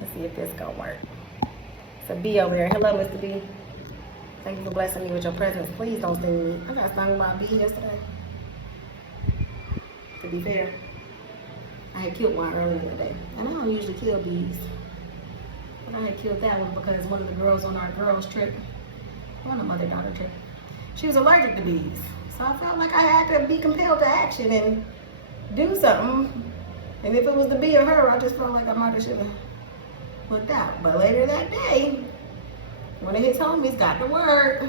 Let's see if this gonna work. It's a bee over there. Hello, Mr. B. Thank you for blessing me with your presence. Please don't sting me. I got stung by a bee yesterday. To be fair, I had killed one earlier today. And I don't usually kill bees. But I had killed that one because one of the girls on our girls trip, on a mother-daughter trip, she was allergic to bees. So I felt like I had to be compelled to action and do something. And if it was the bee or her, I just felt like I might have should have looked out. But later that day, one of his homies got the word,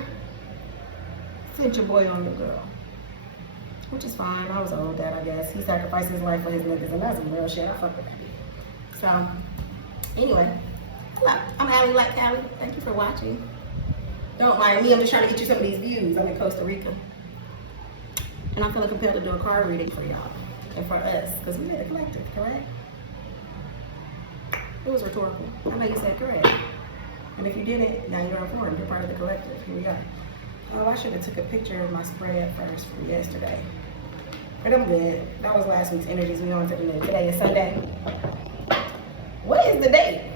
sent your boy on the girl. Which is fine. I was old dad, I guess. He sacrificed his life for his niggas, and that's some real shit. I fuck with that dude. So, anyway, hello. I'm Allie like Callie. Thank you for watching. Don't mind me. I'm just trying to get you some of these views. I'm in Costa Rica. And I'm feeling compelled to do a card reading for y'all. And for us. Because we made a collective, correct? It was rhetorical. I know you said correct. And if you didn't, now you're informed. You're part of the collective. Here we are. Oh, I should have took a picture of my spread first from yesterday. But I'm good. That was last week's energies. We on to the new. Today is Sunday. What is the date?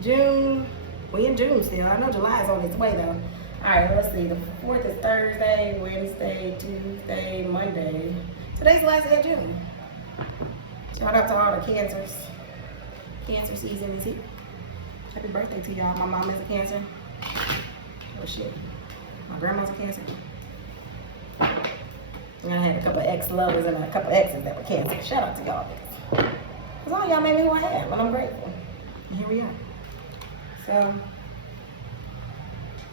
June. We in June still. I know July is on its way though. Alright, let's see. The 4th is Thursday, Wednesday, Tuesday, Monday. Today's the last day of June. Shout out to all the cancers. Cancer season is here. Happy birthday to y'all. My mom is a Cancer. Oh shit. My grandma's a Cancer. And I had a couple of ex-lovers and a couple of exes that were Cancer. Shout out to y'all. Because all y'all made me who I am, and I'm grateful. And here we are. So,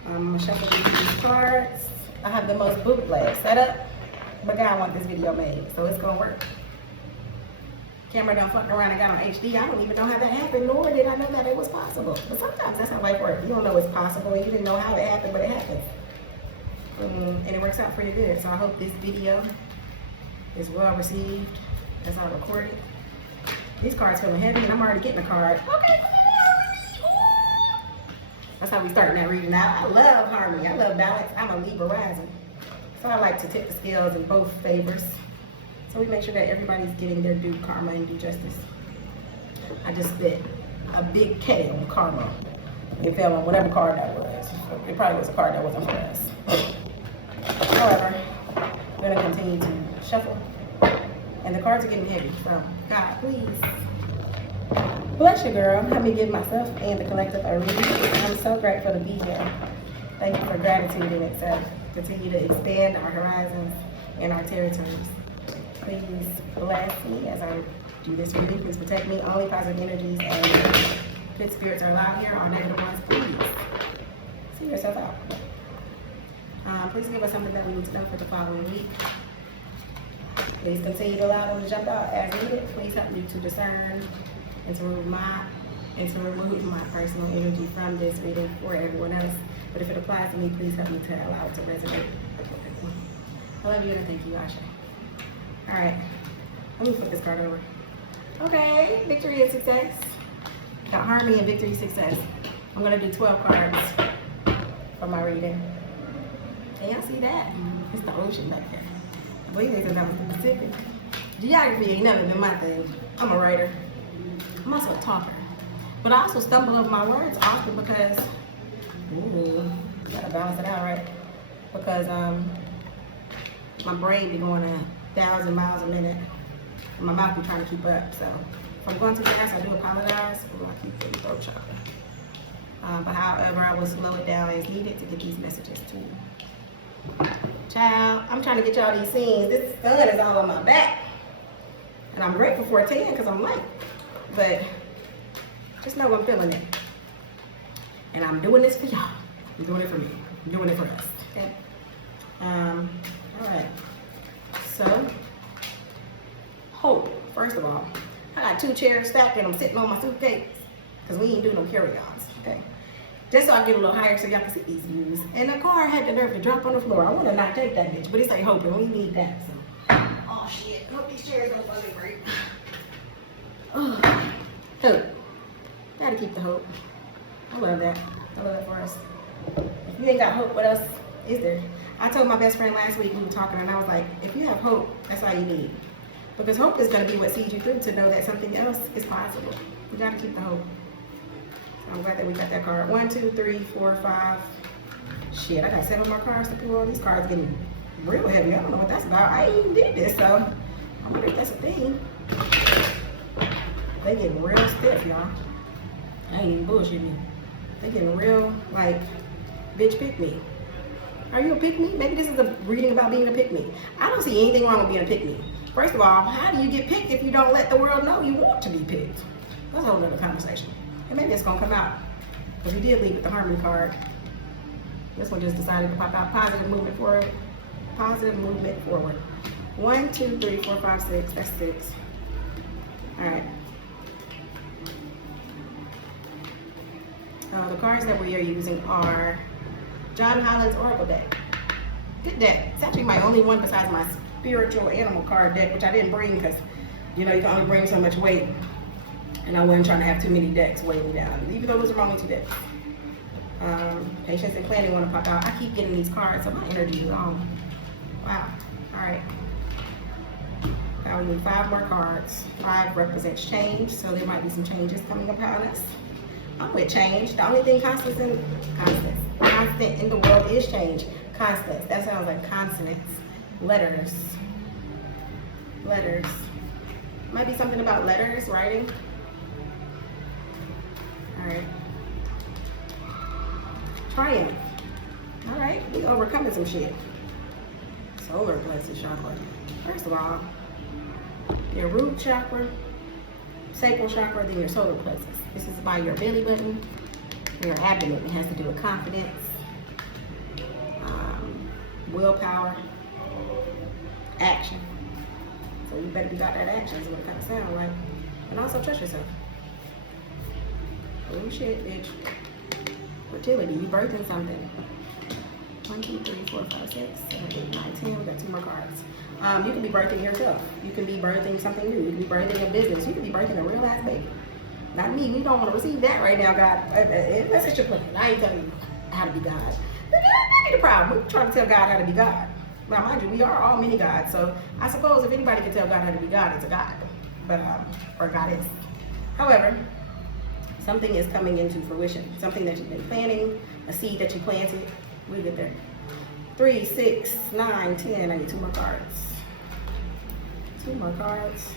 I'm going to shuffle these cards. I have the most bootleg setup, but God, I want this video made, so it's going to work. Camera done fucking around and got on HD. I don't even know how that happened, nor did I know that it was possible. But sometimes that's how life works. You don't know it's possible, and you didn't know how it happened, but it happened. And it works out pretty good. So I hope this video is well received as I record it. These cards feeling heavy, and I'm already getting a card. Okay. That's how we start that reading out. I love harmony. I love balance. I'm a Libra rising. So I like to tip the scales in both favors. So we make sure that everybody's getting their due karma and due justice. I just spit a big K on karma. You feel on whatever card that was. It probably was a card that wasn't for us. However, we're going to continue to shuffle. And the cards are getting heavy. So, God, please. Bless you, girl. Help me give myself and the collective a reading. I'm so grateful to be here. Thank you for gratitude in itself. Continue to expand our horizons and our territories. Please bless me as I do this reading. Please protect me. Only positive energies and good spirits are allowed here. All negative ones, please see yourself out. Please give us something that we need to know for the following week. Please continue to allow them to jump out as needed. Please help me to discern and to remove my personal energy from this reading for everyone else. But if it applies to me, please help me to allow it to resonate. I love you and thank you, Asha. Alright, let me flip this card over. Okay, victory and success. Got harmony and victory, success. I'm going to do 12 cards for my reading. Can y'all see that? It's the ocean back there. I believe they said that was the Pacific. Geography ain't never been my thing. I'm a writer. I'm also a talker. But I also stumble over my words often because, ooh, gotta balance it out, right? Because my brain be going 1,000 miles a minute. And my mouth be trying to keep up. So if I'm going too fast, I do apologize. I keep getting throat chopper. But however, I will slow it down as needed to get these messages to you. Child, I'm trying to get y'all these scenes. This sun is all on my back. And I'm grateful for a tan because I'm light. But just know I'm feeling it. And I'm doing this for y'all. I'm doing it for me. I'm doing it for us. Okay? Alright. So, hope. First of all, I got 2 chairs stacked and I'm sitting on my suitcase. Because we ain't doing no carry-ons. Okay? Just so I get a little higher so y'all can see these views. And the car had the nerve to drop on the floor. I want to not take that bitch, but it's like hoping we need that. So, oh shit. Hope these chairs don't fucking break. Oh, hope. Gotta keep the hope. I love that. I love it for us. If you ain't got hope, what else is there? I told my best friend last week, we were talking, and I was like, if you have hope, that's all you need. Because hope is going to be what sees you through to know that something else is possible. You got to keep the hope. So I'm glad that we got that card. 1, 2, 3, 4, 5. Shit, I got 7 more cards to pull. These cards getting real heavy. I don't know what that's about. I ain't even did this, so I wonder if that's a thing. They getting real stiff, y'all. I ain't even bullshitting. They getting real, like, bitch, pick me. Are you a pick me? Maybe this is a reading about being a pick me. I don't see anything wrong with being a pick me. First of all, how do you get picked if you don't let the world know you want to be picked? That's a whole other conversation. And maybe it's gonna come out. Because we did leave with the Harmony card. This one just decided to pop out. Positive movement forward. Positive movement forward. 1, 2, 3, 4, 5, 6. That's 6. Alright. The cards that we are using are John Holland's Oracle deck. Good deck. It's actually my only one besides my spiritual animal card deck, which I didn't bring because, you know, you can only bring so much weight. And I wasn't trying to have too many decks weighing me down, even though those are my only 2 decks. Patience and planning want to pop out. I keep getting these cards, so my energy is on. Wow. All right. Now we need 5 more cards. 5 represents change, so there might be some changes coming upon us. I'm with change. The only thing constant in the world is change. Constant. That sounds like consonants. Letters. Letters. Might be something about letters, writing. All right. Triumph. All right, we overcoming some shit. Solar plexus chakra. First of all, your root chakra, sacral chakra, then your solar plexus. This is by your belly button, your abdomen. It has to do with confidence, willpower, action. So you better be about that action is what it kind of sounds like. And also trust yourself. Oh shit, bitch. Fertility, you birthing something. 1, 2, 3, 4, 5, 6, 7, 8, 9, 10. We got 2 more cards. You can be birthing yourself. You can be birthing something new. You can be birthing a business. You can be birthing a real ass baby. Not me. We don't want to receive that right now, God. That's just your plan. I ain't telling you how to be God. That ain't the problem. We're trying to tell God how to be God. Now, mind you, we are all mini gods. So I suppose if anybody can tell God how to be God, it's a God. But or goddess. However, something is coming into fruition. Something that you've been planning, a seed that you planted. We'll get there. 3, 6, 9, 10. I need 2 more cards. 2 more cards.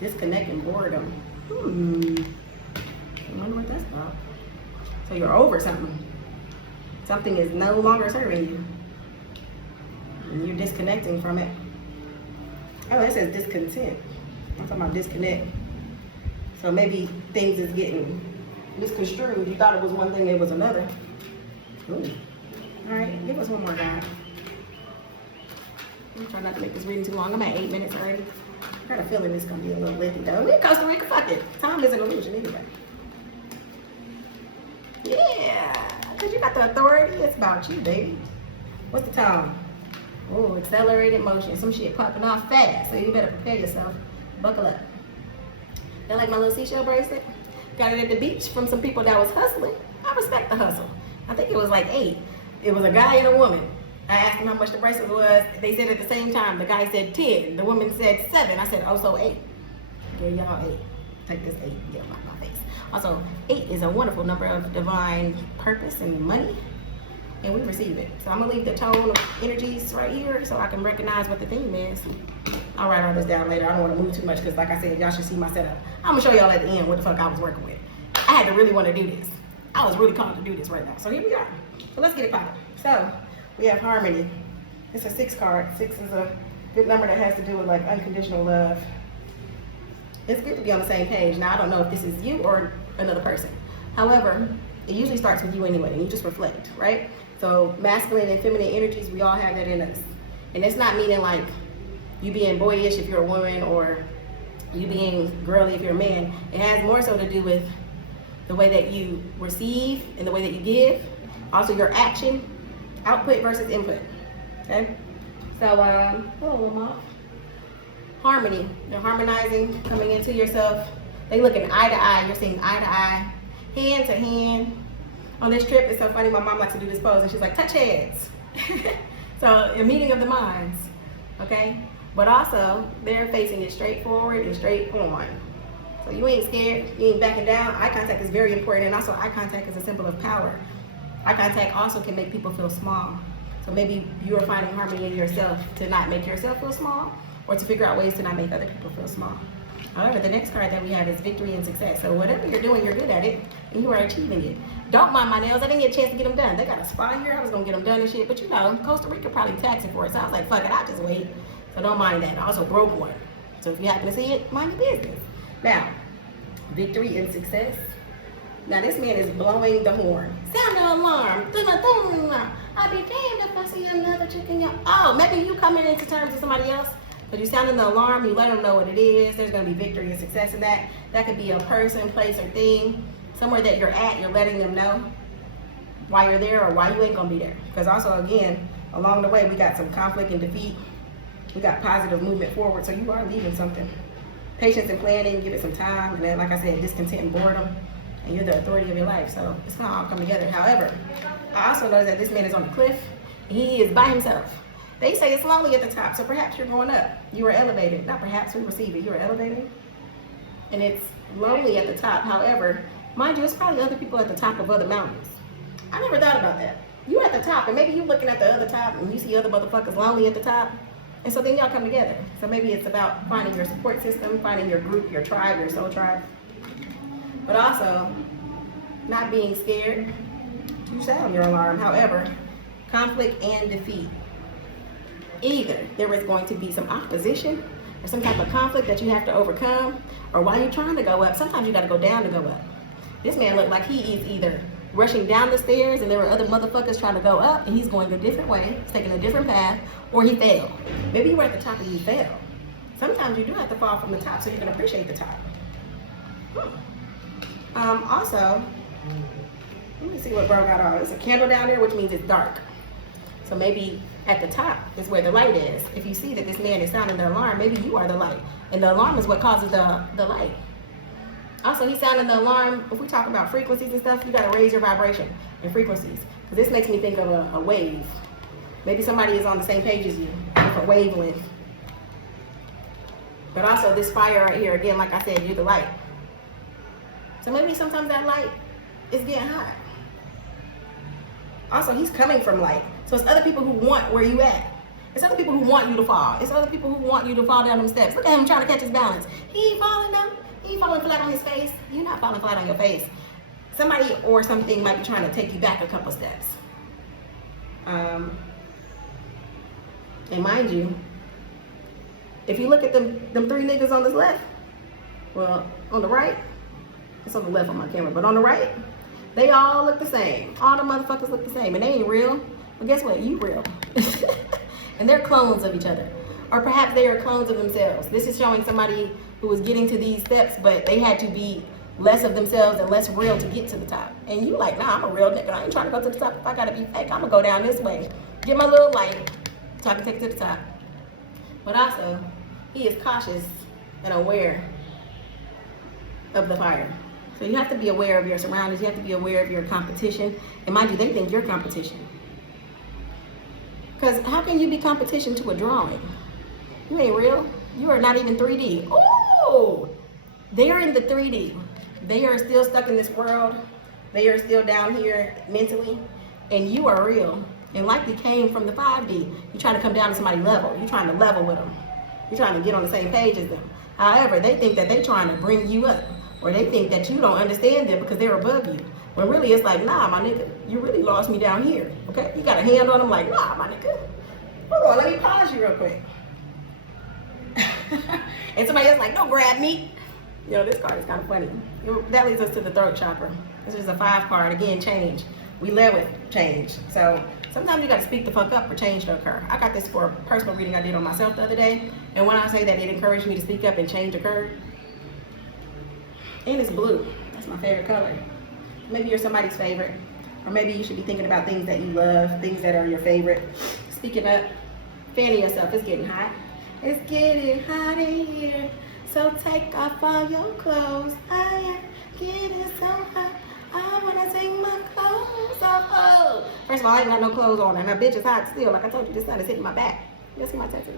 Disconnect and boredom. I wonder what that's about. So you're over something. Something is no longer serving you. And you're disconnecting from it. Oh, it says discontent. I'm talking about disconnect. So maybe things is getting misconstrued. You thought it was one thing, it was another. Ooh. All right, give us one more, guy. I'm trying not to make this reading too long. I'm at 8 minutes already. I got a feeling it's gonna be a little lengthy though. We're in Costa Rica, fuck it. Time is an illusion anyway. Yeah, because you got the authority. It's about you, baby. What's the tone? Oh, accelerated motion. Some shit popping off fast, so you better prepare yourself. Buckle up. Feel like my little seashell bracelet? Got it at the beach from some people that was hustling. I respect the hustle. I think it was like 8. It was a guy and a woman. I asked them how much the bracelet was. They said at the same time. The guy said 10. The woman said 7. I said, oh, so 8. Give y'all 8. Take this 8. Get my face. Also, 8 is a wonderful number of divine purpose and money. And we receive it. So I'm going to leave the tone of energies right here so I can recognize what the theme is. I'll write all this down later. I don't want to move too much because, like I said, y'all should see my setup. I'm going to show y'all at the end what the fuck I was working with. I had to really want to do this. I was really called to do this right now. So here we are. So let's get it popping. So we have harmony. It's a 6 card. 6 is a good number that has to do with like unconditional love. It's good to be on the same page. Now, I don't know if this is you or another person. However, it usually starts with you anyway, and you just reflect, right? So masculine and feminine energies, we all have that in us. And it's not meaning like you being boyish if you're a woman or you being girly if you're a man. It has more so to do with the way that you receive and the way that you give. Also your action, output versus input, okay? So, hello, Mom. Harmony, you're harmonizing, coming into yourself. They looking eye to eye, you're seeing eye to eye, hand to hand. On this trip, it's so funny, my mom likes to do this pose and she's like, touch heads. So, a meeting of the minds. okay? But also, they're facing it straight forward and straight on. So you ain't scared, you ain't backing down. Eye contact is very important, and also eye contact is a symbol of power. Eye contact also can make people feel small. So maybe you are finding harmony in yourself to not make yourself feel small, or to figure out ways to not make other people feel small. However, the next card that we have is victory and success. So whatever you're doing, you're good at it, and you are achieving it. Don't mind my nails. I didn't get a chance to get them done. They got a spot here. I was going to get them done and shit, but you know, Costa Rica probably taxing for it. So I was like, fuck it, I'll just wait. So don't mind that. I also broke one. So if you happen to see it, mind your business. Now, victory and success. Now this man is blowing the horn. Sound the alarm. I'll be damned if I see another chicken. Oh, maybe you coming into terms with somebody else. But you sounding the alarm, you let them know what it is. There's going to be victory and success in that. That could be a person, place, or thing. Somewhere that you're at, you're letting them know why you're there or why you ain't going to be there. Because also, again, along the way, we got some conflict and defeat. We got positive movement forward. So you are leaving something. Patience and planning, give it some time. And then, like I said, discontent and boredom. And you're the authority of your life. So it's going to all come together. However, I also noticed that this man is on the cliff. He is by himself. They say it's lonely at the top, so perhaps you're going up. You were elevated. Not perhaps, we receive it. You were elevated. And it's lonely at the top. However, mind you, it's probably other people at the top of other mountains. I never thought about that. You're at the top, and maybe you're looking at the other top, and you see other motherfuckers lonely at the top. And so then y'all come together. So maybe it's about finding your support system, finding your group, your tribe, your soul tribe. But also, not being scared to sound your alarm. However, conflict and defeat. Either there is going to be some opposition or some type of conflict that you have to overcome, or while you're trying to go up, sometimes you got to go down to go up. This man looked like he is either rushing down the stairs and there were other motherfuckers trying to go up and he's going a different way, he's taking a different path, or he failed. Maybe you were at the top and you failed. Sometimes you do have to fall from the top so you can appreciate the top. Also, let me see what bro got on. There's a candle down there, which means it's dark. So maybe at the top is where the light is. If you see that this man is sounding the alarm, maybe you are the light. And the alarm is what causes the light. Also, he's sounding the alarm. If we talk about frequencies and stuff, you got to raise your vibration and frequencies. Because this makes me think of a wave. Maybe somebody is on the same page as you, different wavelength. But also this fire right here, again, like I said, you're the light. So maybe sometimes that light is getting hot. Also, he's coming from light. So it's other people who want where you at. It's other people who want you to fall. It's other people who want you to fall down them steps. Look at him trying to catch his balance. He ain't falling down. He ain't falling flat on his face. You're not falling flat on your face. Somebody or something might be trying to take you back a couple steps. And mind you, if you look at them three niggas on this left, well, on the right, it's on the left on my camera, but on the right, they all look the same. All the motherfuckers look the same, and they ain't real. But guess what? You real. And they're clones of each other. Or perhaps they are clones of themselves. This is showing somebody who was getting to these steps, but they had to be less of themselves and less real to get to the top. And you like, nah, I'm a real nigga. I ain't trying to go to the top. If I gotta be fake, I'm gonna go down this way. Get my little light so I can take it to the top. But also, he is cautious and aware of the fire. So you have to be aware of your surroundings. You have to be aware of your competition. And mind you, they think you're competition. Because how can you be competition to a drawing? You ain't real. You are not even 3D. Oh, they are in the 3D. They are still stuck in this world. They are still down here mentally. And you are real. And likely came from the 5D. You're trying to come down to somebody's level. You're trying to level with them. You're trying to get on the same page as them. However, they think that they're trying to bring you up. Or they think that you don't understand them because they're above you. When really it's like, nah, my nigga, you really lost me down here. Okay? You got a hand on them like, nah, my nigga. Hold on, let me pause you real quick. And somebody else like, don't grab me. You know, this card is kind of funny. That leads us to the throat chakra. This is a 5 card. Again, change. We led with change. So sometimes you got to speak the fuck up for change to occur. I got this for a personal reading I did on myself the other day. And when I say that it encouraged me to speak up and change occurred. And it's blue. That's my favorite color. Maybe you're somebody's favorite. Or maybe you should be thinking about things that you love, things that are your favorite. Speaking up, fanning yourself. It's getting hot. It's getting hot in here. So take off all your clothes. I am getting so hot. I want to take my clothes off. Oh. First of all, I ain't got no clothes on. And my bitch is hot still. Like I told you, this sun is hitting my back. You see my tattoo?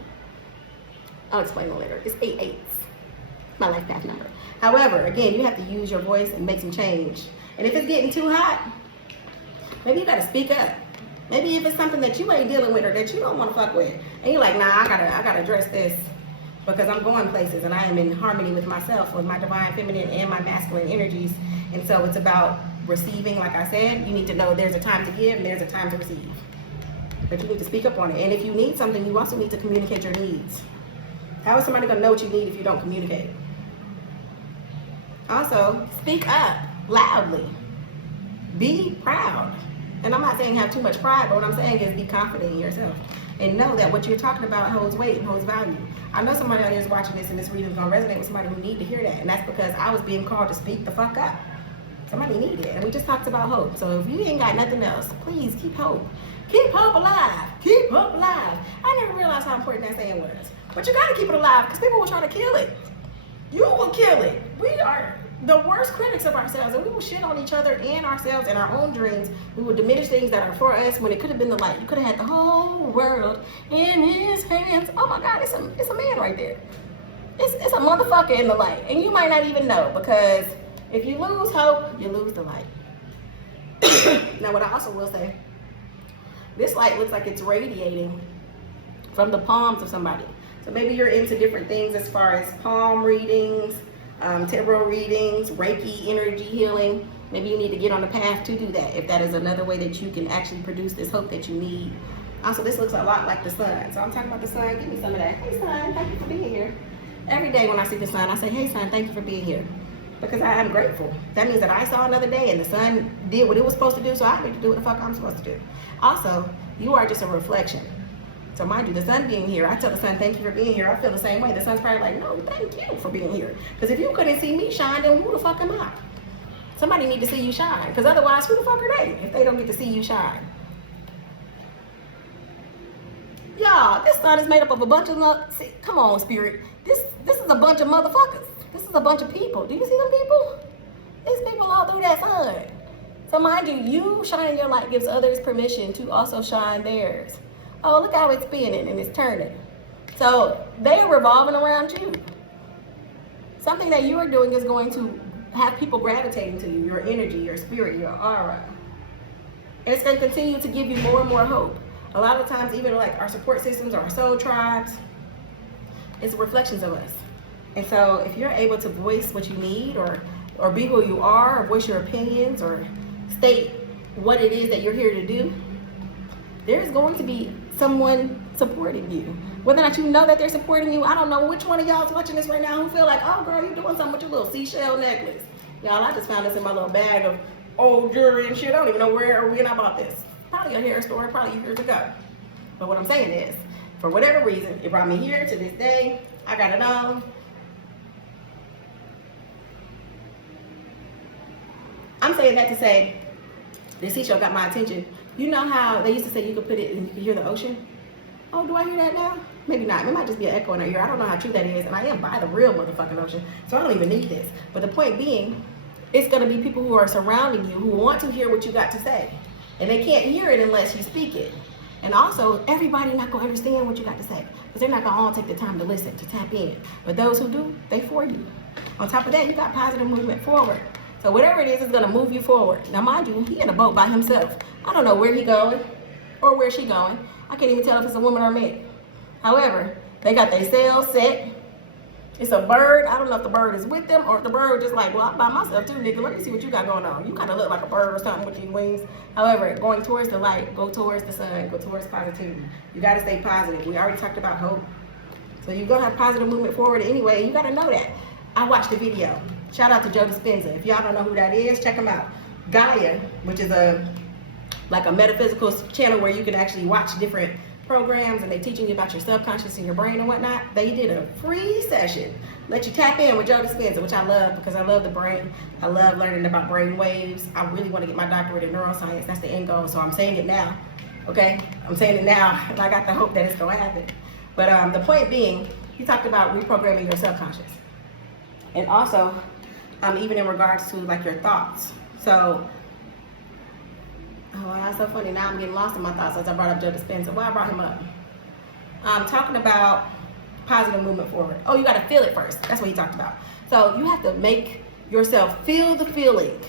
I'll explain it later. It's 88. My life path number. However, again, you have to use your voice and make some change. And if it's getting too hot, maybe you gotta speak up. Maybe if it's something that you ain't dealing with or that you don't want to fuck with, and you're like, nah, I gotta address this because I'm going places and I am in harmony with myself, with my divine feminine and my masculine energies. And so it's about receiving. Like I said, you need to know there's a time to give and there's a time to receive. But you need to speak up on it. And if you need something, you also need to communicate your needs. How is somebody gonna know what you need if you don't communicate? Also, speak up loudly. Be proud. And I'm not saying have too much pride, but what I'm saying is be confident in yourself. And know that what you're talking about holds weight and holds value. I know somebody out here is watching this and this reading is gonna resonate with somebody who need to hear that. And that's because I was being called to speak the fuck up. Somebody needed it. And we just talked about hope. So if you ain't got nothing else, please keep hope. Keep hope alive. Keep hope alive. I never realized how important that saying was. But you gotta keep it alive because people will try to kill it. You will kill it. We are the worst critics of ourselves, and we will shit on each other and ourselves and our own dreams. We will diminish things that are for us when it could have been the light. You could have had the whole world in his hands. Oh my God, it's a man right there. It's a motherfucker in the light, and you might not even know, because if you lose hope, you lose the light. Now, what I also will say, this light looks like it's radiating from the palms of somebody. So maybe you're into different things as far as palm readings, tarot readings, Reiki, energy healing. Maybe you need to get on the path to do that, if that is another way that you can actually produce this hope that you need. Also, this looks a lot like the sun. So I'm talking about the sun. Give me some of that. Hey, sun, thank you for being here. Every day when I see the sun, I say, hey, sun, thank you for being here. Because I am grateful. That means that I saw another day and the sun did what it was supposed to do, so I need to do what the fuck I'm supposed to do. Also, you are just a reflection. So mind you, the sun being here, I tell the sun, thank you for being here. I feel the same way. The sun's probably like, no, thank you for being here. Because if you couldn't see me shine, then who the fuck am I? Somebody need to see you shine. Because otherwise, who the fuck are they if they don't get to see you shine? Y'all, this sun is made up of a bunch of, see, come on, spirit. This is a bunch of motherfuckers. This is a bunch of people. Do you see them people? There's people all through that sun. So mind you, you shining your light gives others permission to also shine theirs. Oh, look how it's spinning and it's turning. So they are revolving around you. Something that you are doing is going to have people gravitating to you, your energy, your spirit, your aura. And it's going to continue to give you more and more hope. A lot of times, even like our support systems, our soul tribes, it's reflections of us. And so if you're able to voice what you need, or be who you are, or voice your opinions, or state what it is that you're here to do, there's going to be someone supporting you. Whether or not you know that they're supporting you, I don't know which one of y'all is watching this right now who feel like, oh girl, you're doing something with your little seashell necklace. Y'all, I just found this in my little bag of old jewelry and shit. I don't even know where or when I bought this. Probably a hair store, probably years ago. But what I'm saying is, for whatever reason, it brought me here to this day. I got it on. I'm saying that to say, this seashell got my attention. You know how they used to say you could put it and you could hear the ocean? Oh, do I hear that now? Maybe not. It might just be an echo in our ear. I don't know how true that is. And I am by the real motherfucking ocean. So I don't even need this. But the point being, it's going to be people who are surrounding you who want to hear what you got to say. And they can't hear it unless you speak it. And also, everybody not going to understand what you got to say. Because they're not going to all take the time to listen, to tap in. But those who do, they for you. On top of that, you got positive movement forward. So whatever it is going to move you forward. Now, mind you, he in a boat by himself. I don't know where he going or where she going. I can't even tell if it's a woman or a man. However, they got their sails set. It's a bird. I don't know if the bird is with them or if the bird just like, well, I'm by myself too, nigga. Let me see what you got going on. You kind of look like a bird or something with your wings. However, going towards the light, go towards the sun, go towards positivity. You got to stay positive. We already talked about hope. So you're going to have positive movement forward anyway. And you got to know that. I watched the video. Shout out to Joe Dispenza. If y'all don't know who that is, check him out. Gaia, which is like a metaphysical channel where you can actually watch different programs and they're teaching you about your subconscious and your brain and whatnot. They did a free session. Let you tap in with Joe Dispenza, which I love because I love the brain. I love learning about brain waves. I really want to get my doctorate in neuroscience. That's the end goal. So I'm saying it now. Okay? I'm saying it now. And I got the hope that it's going to happen. But the point being, he talked about reprogramming your subconscious. And also, even in regards to like your thoughts. So, oh, that's so funny. Now I'm getting lost in my thoughts as I brought up Joe Dispenza. Well, I brought him up. I'm talking about positive movement forward. Oh, you got to feel it first. That's what he talked about. So you have to make yourself feel the feeling.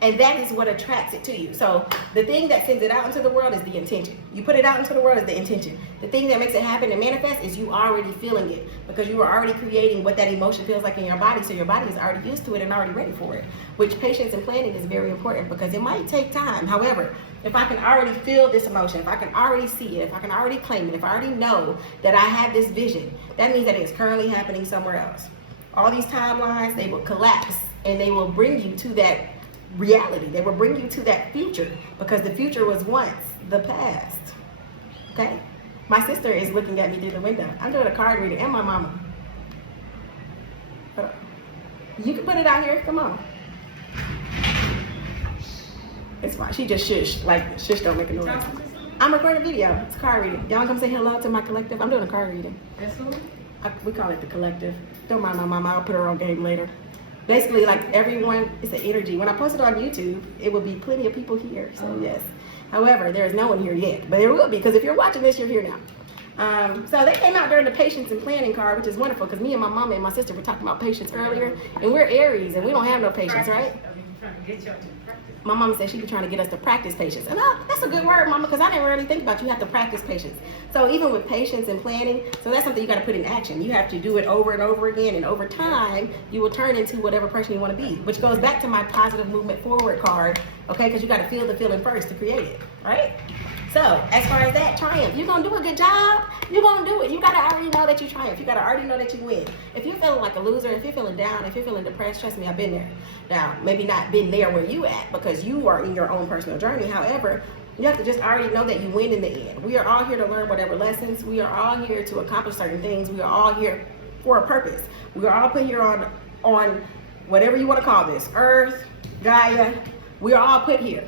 And that is what attracts it to you. So the thing that sends it out into the world is the intention. You put it out into the world is the intention. The thing that makes it happen and manifest is you already feeling it, because you are already creating what that emotion feels like in your body. So your body is already used to it and already ready for it, which patience and planning is very important, because it might take time. However, if I can already feel this emotion, if I can already see it, if I can already claim it, if I already know that I have this vision, that means that it is currently happening somewhere else. All these timelines, they will collapse and they will bring you to that reality. They will bring you to that future, because the future was once the past. Okay? My sister is looking at me through the window. I'm doing a card reading, and my mama. You can put it out here. Come on. It's fine. She just shush. Like, shush don't make a noise. I'm recording a video. It's a card reading. Y'all come say hello to my collective. I'm doing a card reading. That's who? We call it the collective. Don't mind my mama. I'll put her on game later. Basically, like, everyone is the energy. When I post it on YouTube, it will be plenty of people here. So yes. However, there is no one here yet, but there will be, because if you're watching this, you're here now. So they came out during the patience and planning card, which is wonderful, because me and my mama and my sister were talking about patience earlier, and we're Aries and we don't have no patience, right? My mama said she'd be trying to get us to practice patience. And that's a good word, mama, because I didn't really think about you have to practice patience. So even with patience and planning, so that's something you got to put in action. You have to do it over and over again, and over time, you will turn into whatever person you want to be, which goes back to my positive movement forward card, okay? Because you got to feel the feeling first to create it, right? So as far as that, triumph. You're going to do a good job. You're going to do it. You got to already know that you triumph. You got to already know that you win. If you're feeling like a loser, if you're feeling down, if you're feeling depressed, trust me, I've been there. Now, maybe not been there where you at, because you are in your own personal journey. However, you have to just already know that you win in the end. We are all here to learn whatever lessons. We are all here to accomplish certain things. We are all here for a purpose. We are all put here on whatever you want to call this, Earth, Gaia. We are all put here.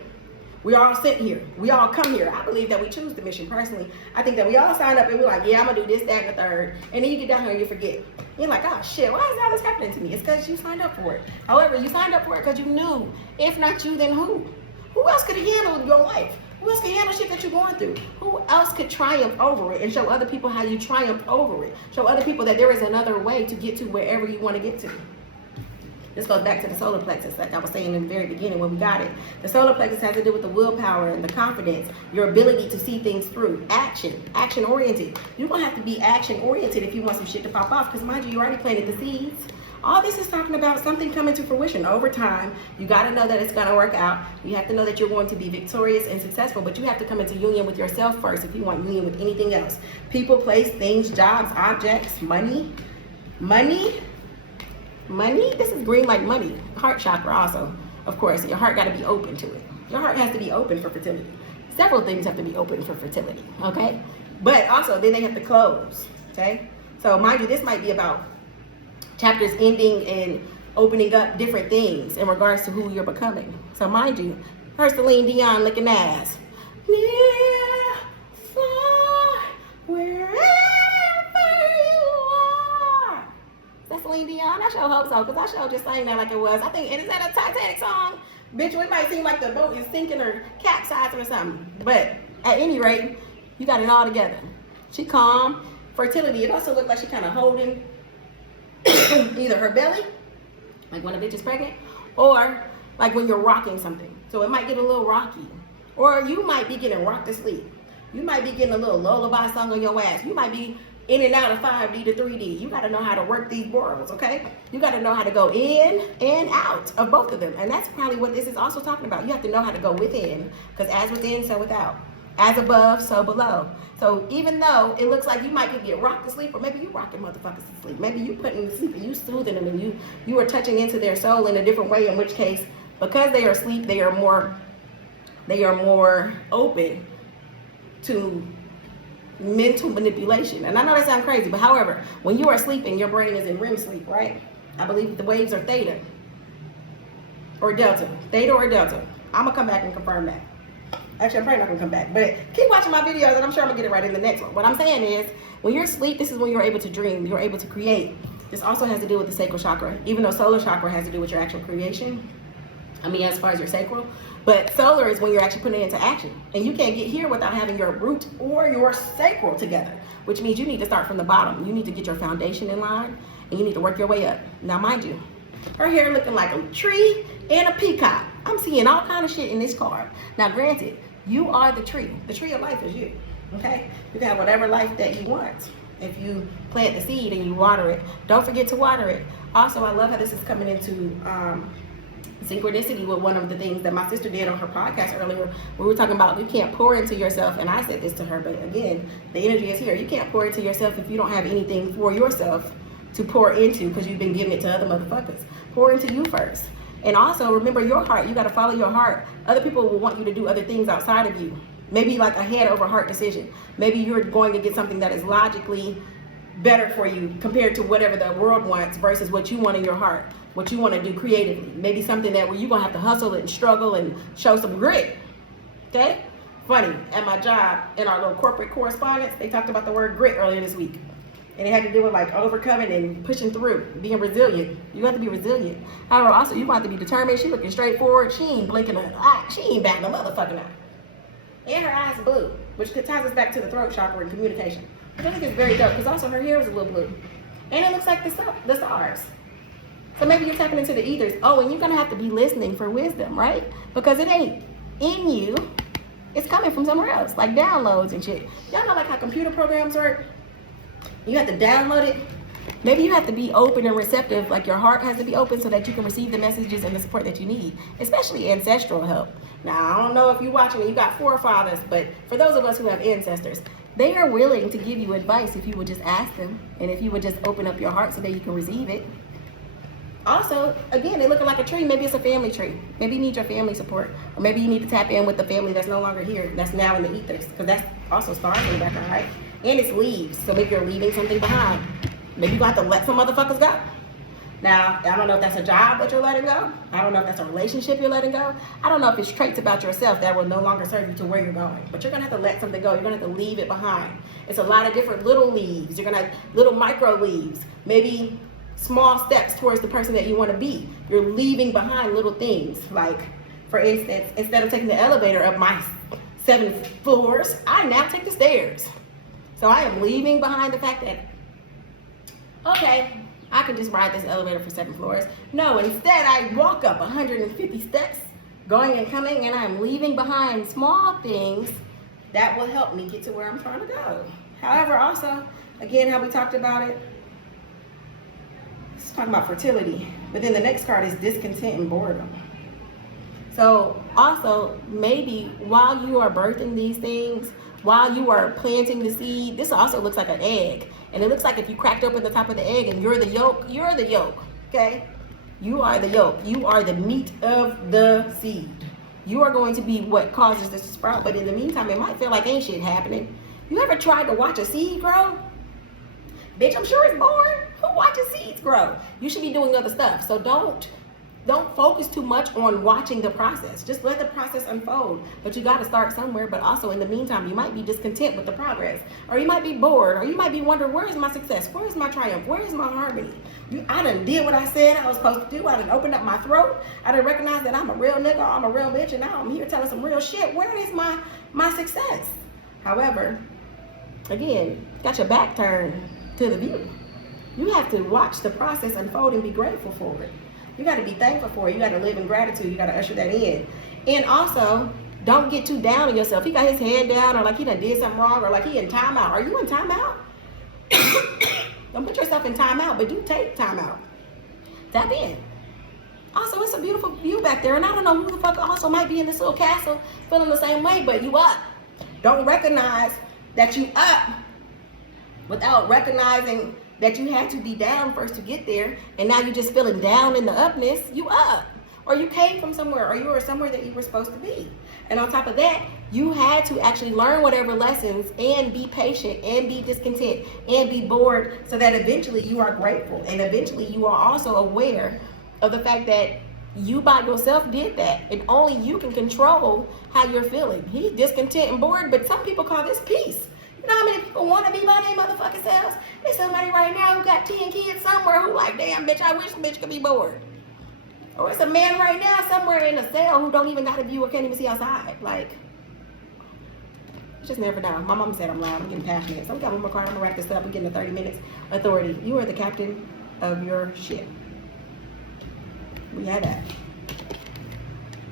We all sent here. We all come here. I believe that we choose the mission personally. I think that we all sign up and we're like, yeah, I'm going to do this, that, and the third. And then you get down here and you forget. You're like, oh, shit, why is all this happening to me? It's because you signed up for it. However, you signed up for it because you knew. If not you, then who? Who else could handle your life? Who else can handle shit that you're going through? Who else could triumph over it and show other people how you triumph over it? Show other people that there is another way to get to wherever you want to get to. This goes back to the solar plexus, like I was saying in the very beginning when we got it. The solar plexus has to do with the willpower and the confidence, your ability to see things through. Action oriented. You're going to have to be action oriented if you want some shit to pop off, because mind you already planted the seeds. All this is talking about something coming to fruition over time. You got to know that it's going to work out. You have to know that you're going to be victorious and successful, but you have to come into union with yourself first if you want union with anything else. People, place, things, jobs, objects, money. This is green like money. Heart chakra also. Of course, your heart got to be open to it. Your heart has to be open for fertility. Several things have to be open for fertility, okay? But also, then they have to close, okay? So mind you, this might be about chapters ending and opening up different things in regards to who you're becoming. So mind you, her Celine Dion looking ass. Near, far, wherever that's Celine Dion. I sure hope so, because I sure just sang that like it was. I think, and is that a Titanic song? Bitch, it might seem like the boat is sinking or capsizing or something. But at any rate, you got it all together. She calm. Fertility, it also looked like she kind of holding either her belly, like when a bitch is pregnant, or like when you're rocking something. So it might get a little rocky. Or you might be getting rocked to sleep. You might be getting a little lullaby sung on your ass. You might be in and out of 5D to 3D. You got to know how to work these worlds, okay? You got to know how to go in and out of both of them. And that's probably what this is also talking about. You have to know how to go within, because as within, so without. As above, so below. So even though it looks like you might get rocked to sleep, or maybe you rocking motherfuckers to sleep. Maybe you putting them to sleep and you soothing them, and you are touching into their soul in a different way, in which case, because they are asleep, they are more open to mental manipulation. And I know that sounds crazy, but however, when you are sleeping, your brain is in REM sleep, right? I believe the waves are theta or delta. Theta or delta. I'm gonna come back and confirm that. Actually, I'm probably not gonna come back, but keep watching my videos and I'm sure I'm gonna get it right in the next one. What I'm saying is, when you're asleep, this is when you're able to dream, you're able to create. This also has to do with the sacral chakra. Even though solar chakra has to do with your actual creation, as far as your sacral. But solar is when you're actually putting it into action. And you can't get here without having your root or your sacral together, which means you need to start from the bottom. You need to get your foundation in line, and you need to work your way up. Now, mind you, her hair looking like a tree and a peacock. I'm seeing all kind of shit in this card. Now, granted, you are the tree. The tree of life is you, okay? You can have whatever life that you want if you plant the seed and you water it. Don't forget to water it. Also, I love how this is coming into synchronicity with one of the things that my sister did on her podcast earlier. We were talking about you can't pour into yourself, and I said this to her, but again, the energy is here. You can't pour into yourself if you don't have anything for yourself to pour into, because you've been giving it to other motherfuckers. Pour into you first. And also remember your heart. You got to follow your heart. Other people will want you to do other things outside of you. Maybe like a head over heart decision. Maybe you're going to get something that is logically better for you compared to whatever the world wants versus what you want in your heart, what you want to do creatively. Maybe something that where you're going to have to hustle and struggle and show some grit. Okay? Funny, at my job, in our little corporate correspondence, they talked about the word grit earlier this week. And it had to do with like overcoming and pushing through, being resilient. You have to be resilient. However, also you want to be determined. She looking straight forward. She ain't blinking an eye. She ain't batting a motherfucking eye. And her eyes blue, which ties us back to the throat chakra and communication. Which I think is very dope, because also her hair is a little blue. And it looks like the stars. So maybe you're tapping into the ethers. Oh, and you're going to have to be listening for wisdom, right? Because it ain't in you. It's coming from somewhere else, like downloads and shit. Y'all know like how computer programs work? You have to download it. Maybe you have to be open and receptive, like your heart has to be open so that you can receive the messages and the support that you need, especially ancestral help. Now, I don't know if you're watching and you got forefathers, but for those of us who have ancestors, they are willing to give you advice if you would just ask them, and if you would just open up your heart so that you can receive it. Also, again, they're looking like a tree. Maybe it's a family tree. Maybe you need your family support, or maybe you need to tap in with the family that's no longer here, that's now in the ethers, because that's also stars in the background, right? And it's leaves, so maybe you're leaving something behind. Maybe you're going to have to let some motherfuckers go. Now, I don't know if that's a job that you're letting go. I don't know if that's a relationship you're letting go. I don't know if it's traits about yourself that will no longer serve you to where you're going. But you're going to have to let something go. You're going to have to leave it behind. It's a lot of different little leaves. You're going to have little micro leaves. Maybe small steps towards the person that you want to be. You're leaving behind little things. Like, for instance, instead of taking the elevator up my 7 floors, I now take the stairs. So I am leaving behind the fact that, okay, I can just ride this elevator for 7 floors. No, instead I walk up 150 steps, going and coming, and I'm leaving behind small things that will help me get to where I'm trying to go. However, also, again, how we talked about it, it's talking about fertility. But then the next card is discontent and boredom. So also, maybe while you are birthing these things, while you are planting the seed, this also looks like an egg. And it looks like if you cracked open the top of the egg and you're the yolk, okay? You are the yolk. You are the meat of the seed. You are going to be what causes this to sprout. But in the meantime, it might feel like ain't shit happening. You ever tried to watch a seed grow? Bitch, I'm sure it's born. Who watches seeds grow? You should be doing other stuff. So don't focus too much on watching the process. Just let the process unfold. But you got to start somewhere. But also in the meantime, you might be discontent with the progress. Or you might be bored. Or you might be wondering, where is my success? Where is my triumph? Where is my harmony? I done did what I said I was supposed to do. I done opened up my throat. I done recognized that I'm a real nigga. I'm a real bitch. And now I'm here telling some real shit. Where is my success? However, again, got your back turned to the view. You have to watch the process unfold and be grateful for it. You got to be thankful for it. You got to live in gratitude. You got to usher that in. And also, don't get too down on yourself. He got his head down, or like he done did something wrong, or like he in timeout. Are you in timeout? Don't put yourself in timeout, but do take timeout. Tap in. Also, it's a beautiful view back there, and I don't know who the fuck also might be in this little castle feeling the same way, but you up. Don't recognize that you up without recognizing that you had to be down first to get there, and now you're just feeling down in the upness. You up, or you came from somewhere, or you were somewhere that you were supposed to be. And on top of that, you had to actually learn whatever lessons and be patient and be discontent and be bored, so that eventually you are grateful, and eventually you are also aware of the fact that you by yourself did that, and only you can control how you're feeling. He's discontent and bored, but some people call this peace. You know how many people want to be by their motherfucking selves? There's somebody right now who got 10 kids somewhere who like, damn, bitch, I wish the bitch could be bored. Or it's a man right now somewhere in a cell who don't even got a view or can't even see outside. Like, you just never know. My mom said I'm loud. I'm getting passionate. So we got one more card. I'm going to wrap this up. We're getting to 30 minutes. Authority. You are the captain of your ship. We had that.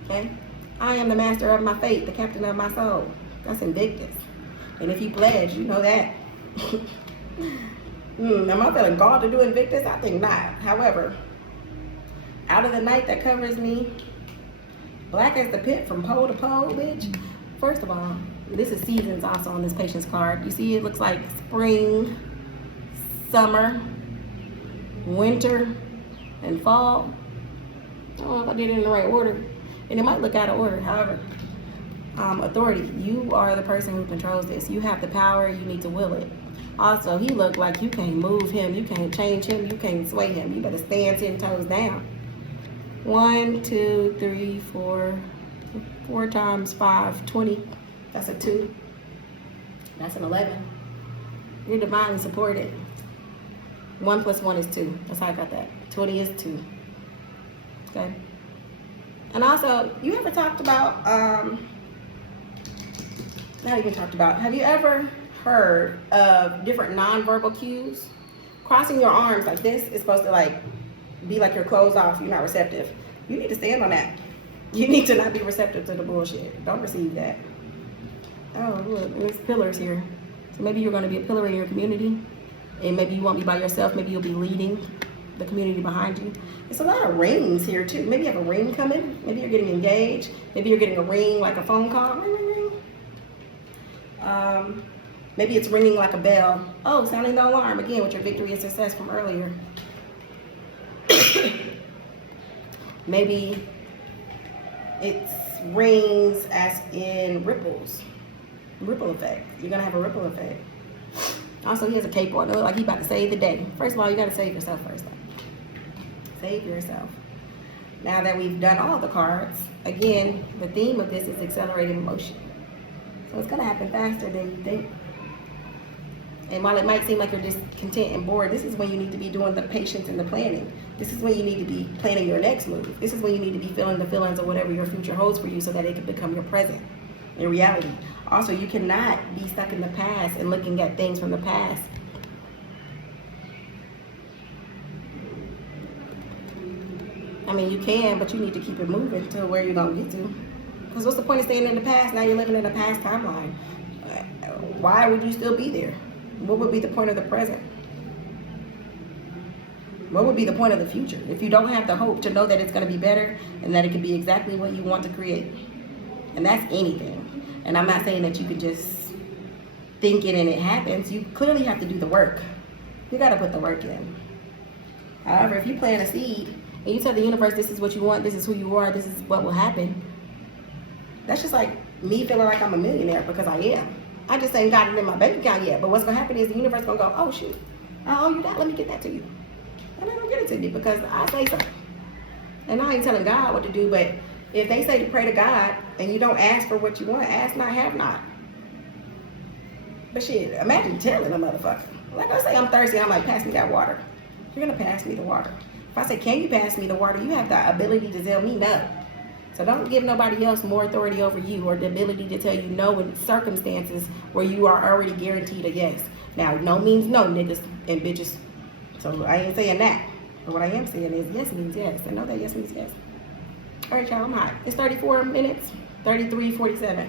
Okay? I am the master of my fate, the captain of my soul. That's Invictus. And if you pledge, you know that. Am I feeling called to do Invictus? I think not. However, out of the night that covers me, black as the pit from pole to pole, bitch. First of all, this is seasons also on this patience card. You see it looks like spring, summer, winter, and fall. I don't know if I did it in the right order. And it might look out of order, however. Authority, you are the person who controls this. You have the power, you need to will it. Also, he looked like you can't move him, you can't change him, you can't sway him. You better stand 10 toes down. 1, 2, 3, 4. 4 times 5, 20. That's a 2. That's an 11. You're divinely supported. 1 plus 1 is 2. That's how I got that. 20 is 2. Okay. And also, you ever talked about, not even talked about, have you ever heard of different nonverbal cues? Crossing your arms like this is supposed to like be like you're closed off, you're not receptive. You need to stand on that. You need to not be receptive to the bullshit. Don't receive that. Oh, look, there's pillars here. So maybe you're going to be a pillar in your community, and maybe you won't be by yourself. Maybe you'll be leading the community behind you. There's a lot of rings here too. Maybe you have a ring coming. Maybe you're getting engaged. Maybe you're getting a ring like a phone call. Ring, ring, ring. Maybe it's ringing like a bell. Oh, sounding the alarm again with your victory and success from earlier. Maybe it rings as in ripples. Ripple effect. You're gonna have a ripple effect. Also, he has a cape on. It looks like he's about to save the day. First of all, you gotta save yourself first. Save yourself. Now that we've done all the cards, again, the theme of this is accelerated emotion. So it's gonna happen faster than you think. And while it might seem like you're discontent and bored, this is when you need to be doing the patience and the planning. This is when you need to be planning your next move. This is when you need to be feeling the feelings of whatever your future holds for you so that it can become your present in reality. Also, you cannot be stuck in the past and looking at things from the past. I mean, you can, but you need to keep it moving to where you're going to get to. Because what's the point of staying in the past? Now you're living in the past timeline. Why would you still be there? What would be the point of the present? What would be the point of the future? If you don't have the hope to know that it's going to be better and that it could be exactly what you want to create. And that's anything. And I'm not saying that you could just think it and it happens. You clearly have to do the work. You got to put the work in. However, if you plant a seed and you tell the universe this is what you want, this is who you are, this is what will happen, that's just like me feeling like I'm a millionaire because I am. I just ain't got it in my bank account yet. But what's going to happen is the universe going to go, oh, shoot. Oh, you got, let me get that to you. And I don't get it to you because I say so. And I ain't telling God what to do, but if they say to pray to God and you don't ask for what you want, ask not, have not. But shit, imagine telling a motherfucker. Like I say, I'm thirsty. I'm like, pass me that water. You're going to pass me the water. If I say, can you pass me the water? You have the ability to tell me no. So don't give nobody else more authority over you or the ability to tell you no in circumstances where you are already guaranteed a yes. Now, no means no, niggas and bitches. So I ain't saying that. But what I am saying is yes means yes. I know that yes means yes. All right, y'all, I'm hot. It's 34 minutes, 33:47.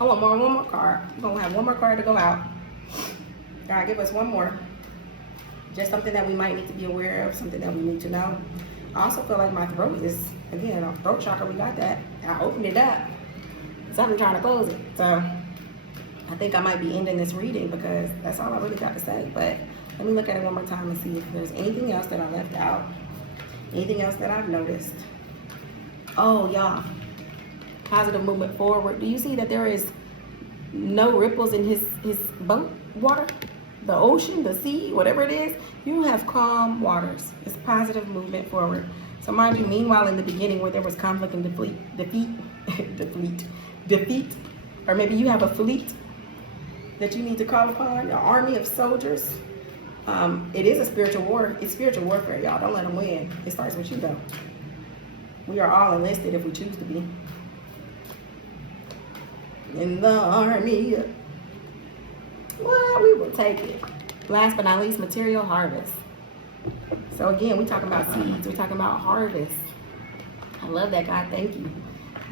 I want one more card. We're going to have one more card to go out. All right, give us one more. Just something that we might need to be aware of, something that we need to know. I also feel like my throat is, again, our throat chakra, we got that. I opened it up. So I'm trying to close it. So I think I might be ending this reading because that's all I really got to say. But let me look at it one more time and see if there's anything else that I left out. Anything else that I've noticed. Oh, y'all. Positive movement forward. Do you see that there is no ripples in his boat water? The ocean, the sea, whatever it is, you have calm waters. It's positive movement forward. So mind you, meanwhile, in the beginning where there was conflict and defeat, or maybe you have a fleet that you need to call upon, an army of soldiers. It is a spiritual war. It's spiritual warfare, y'all. Don't let them win. It starts with you, though. We are all enlisted if we choose to be. In the army. Well, we will take it. Last but not least, material harvest. So again, we're talking about seeds. We're talking about harvest. I love that, God. Thank you.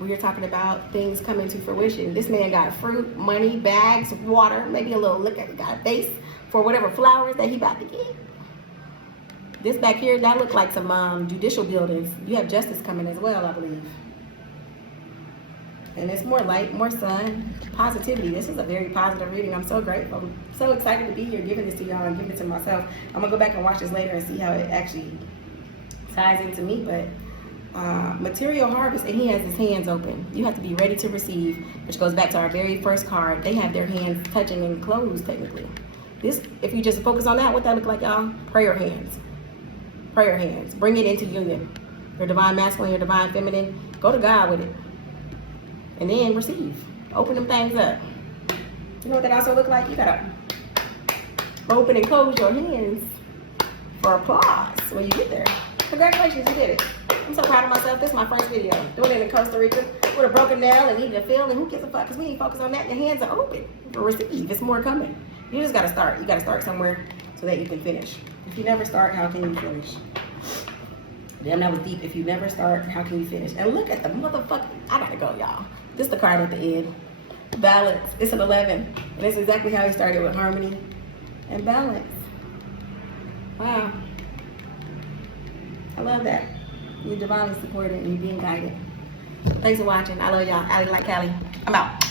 We are talking about things coming to fruition. This man got fruit, money, bags, water, maybe a little liquor. Got a base for whatever flowers that he about to get. This back here, that looked like some judicial buildings. You have justice coming as well, I believe. And it's more light, more sun, positivity. This is a very positive reading. I'm so grateful. I'm so excited to be here giving this to y'all and giving it to myself. I'm going to go back and watch this later and see how it actually ties into me. But material harvest, and he has his hands open. You have to be ready to receive, which goes back to our very first card. They have their hands touching and closed, technically. This, if you just focus on that, what that look like, y'all? Prayer hands. Prayer hands. Bring it into union. Your divine masculine, your divine feminine. Go to God with it. And then receive. Open them things up. You know what that also look like? You gotta open and close your hands for applause when you get there. Congratulations, you did it. I'm so proud of myself. This is my first video. Doing it in Costa Rica with a broken nail and needing a field, and who gives a fuck? Because we ain't focused on that. Your hands are open for receive. It's more coming. You just gotta start. You gotta start somewhere so that you can finish. If you never start, how can you finish? Damn, that was deep. If you never start, how can you finish? And look at the motherfucker. I gotta go, y'all. This is the card at the end. Balance. It's an 11. And it's exactly how he started, with harmony and balance. Wow. I love that. You're divinely supported and you're being guided. Thanks for watching. I love y'all. Allie like Callie. I'm out.